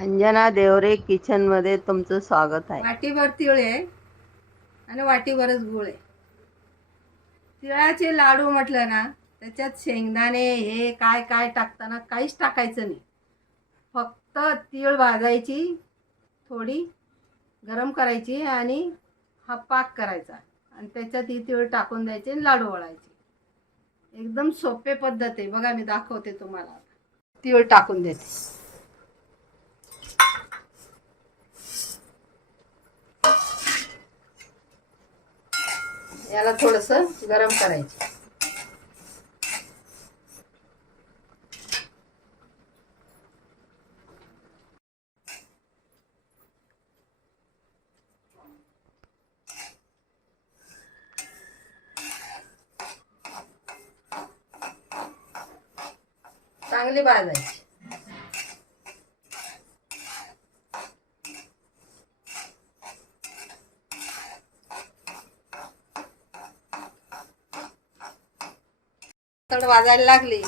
अंजना देवरे किचनमध्ये तुमचं स्वागत आहे. वाटीभर तिळ आहे. आणि वाटीभरच गुळ आहे. तिळाचे लाडू म्हटलं ना त्याच्यात शेंगदाणे हे काय काय टाकताना काहीच टाकायचं नाही. फक्त तीळ भाजायची थोडी गरम करायची आणि हा पाक करायचा. आणि त्याच्यात ही तीळ टाकून द्यायची आणि लाडू वळायचे एकदम सोपे पद्धत आहे. बघा मी दाखवते तुम्हाला. तीळ टाकून देते. याला थोडस गरम करायचं. चांगली भाजायची. तड वाजायला लागली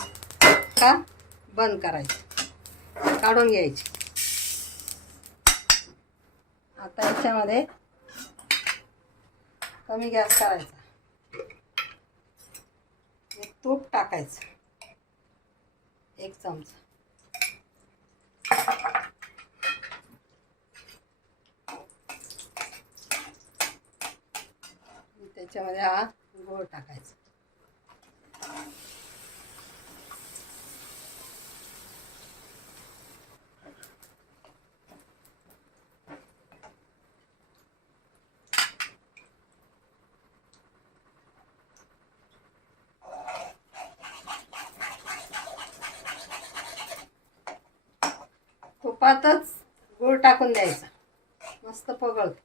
का? बंद करायची. काढून घ्यायची. आता याच्यामध्ये कमी गॅस करायचा. एक तूप टाकायचं. एक चमचा. त्याच्यामध्ये हा गोळ टाकायचा. तुपातच गूळ टाकून द्यायचा. मस्त पगळतो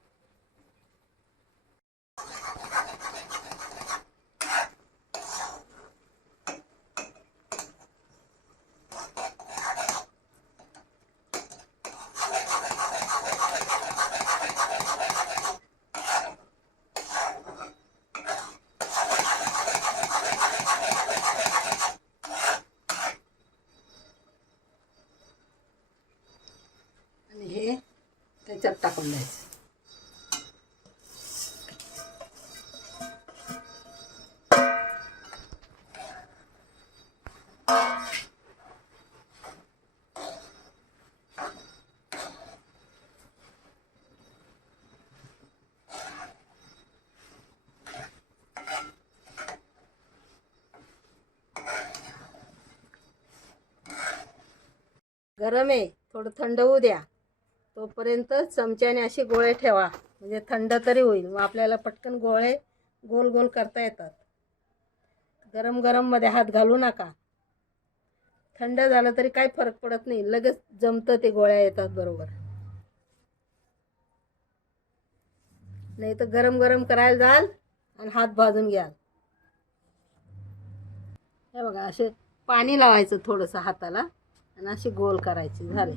आणि हे त्याच्यात टाकून द्यायचं गरम आहे थोडं थंड होऊ द्या तोपर्यंत चमच्याने असे गोळे ठेवा. म्हणजे थंड तरी होईल. मग आपल्याला पटकन गोळे गोल गोल करता येतात. गरम गरममध्ये हात घालू नका. थंड झालं तरी काही फरक पडत नाही. लगेच जमतं ते गोळ्या येतात बरोबर. नाही तर गरम गरम करायला जाल आणि हात भाजून घ्याल. हे बघा असे पाणी लावायचं थोडंसं हाताला आणि अशी गोल करायची झाले.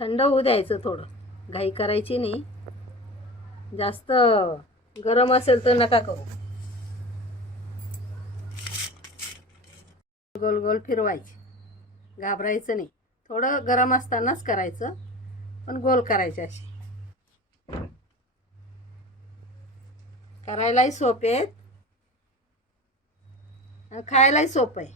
थंड होऊ द्यायचं थोडं. घाई करायची नाही. जास्त गरम असेल तर नका करू. गोल गोल फिरवायची. घाबरायचं नाही. थोडं गरम असतानाच करायचं. पण गोल करायचे असे करायलाही सोपे आहेत. आणि खायलाही सोपं आहे.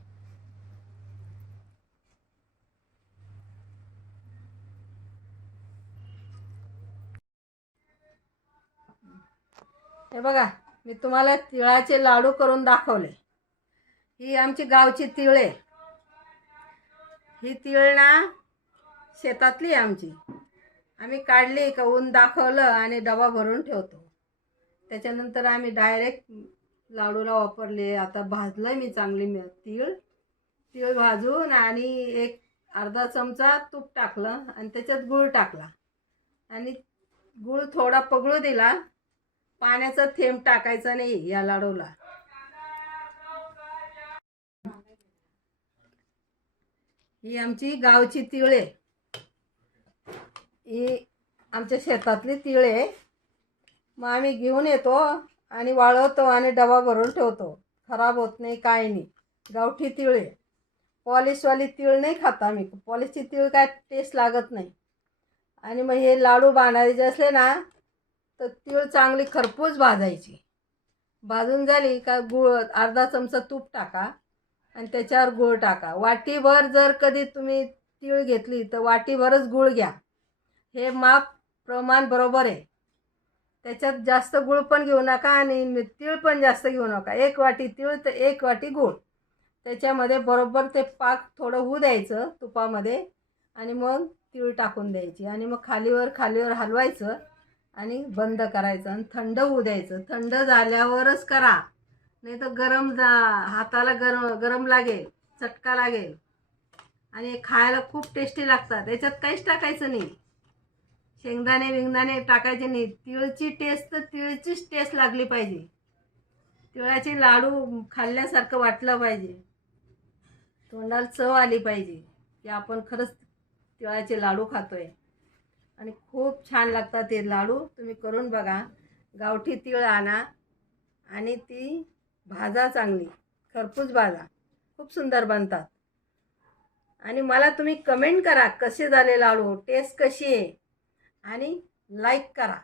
हे बघा मी तुम्हाला तिळाचे लाडू करून दाखवले. ही आमची गावची तिळ आहे. ही तिळ ना शेतातली आमची. आम्ही काढली का ऊन दाखवलं आणि डबा भरून ठेवतो. त्याच्यानंतर आम्ही डायरेक्ट लाडूला वापरले. आता भाजलं मी चांगली मी तीळ. तीळ भाजून आणि एक अर्धा चमचा तूप टाकलं आणि त्याच्यात गूळ टाकला. आणि गूळ थोडा पगळू दिला. पाण्याचा थेंब टाकायचा नाही या लाडूला. ही आमची गावची तिळे. आहे ही आमच्या शेतातली तिळे. आहे मग आम्ही घेऊन येतो आणि वाळवतो आणि डबा भरून ठेवतो. खराब होत नाही काय नाही. गावठी तिळ. आहे पॉलिशवाली तिळ नाही खात आम्ही. पॉलिशची तिळ काय टेस्ट लागत नाही. आणि मग हे लाडू बांधायचे असले ना तर तीळ चांगली खरपूस भाजायची. भाजून झाली का गुळ अर्धा चमचा तूप टाका आणि त्याच्यावर गूळ टाका. वाटीभर जर कधी तुम्ही तीळ घेतली तर वाटीभरच गूळ घ्या. हे माप प्रमाण बरोबर आहे. त्याच्यात जास्त गूळ पण घेऊ नका आणि तीळ पण जास्त घेऊ नका. एक वाटी तीळ तर एक वाटी गूळ. त्याच्यामध्ये बरोबर ते पाक थोडं होऊ द्यायचं तुपामध्ये आणि मग तीळ टाकून द्यायची आणि मग खालीवर खालीवर हलवायचं. आणि बंद करायचं आणि थंड होऊ द्यायचं. थंड झाल्यावरच करा. नाही तर गरम जा हाताला गरम गरम लागेल चटका लागेल. आणि खायला खूप टेस्टी लागतात. याच्यात काहीच टाकायचं नाही. शेंगदाणे विंगदाणे टाकायचे नाही. तिळची टेस्ट तर तिळचीच टेस्ट लागली पाहिजे. तिळाचे लाडू खाल्ल्यासारखं वाटलं पाहिजे. तोंडाला चव आली पाहिजे की आपण खरंच तिळाचे लाडू खातोय. आणि खूप छान लागतात ते लाडू. तुम्ही करून बघा. गावठी तिळ आणा आणि ती भाजा चांगली. खरपूस भाजा. खूप सुंदर बनतात. आणि मला तुम्ही कमेंट करा कसे झाले लाडू. टेस्ट कशी आहे? आणि लाईक करा.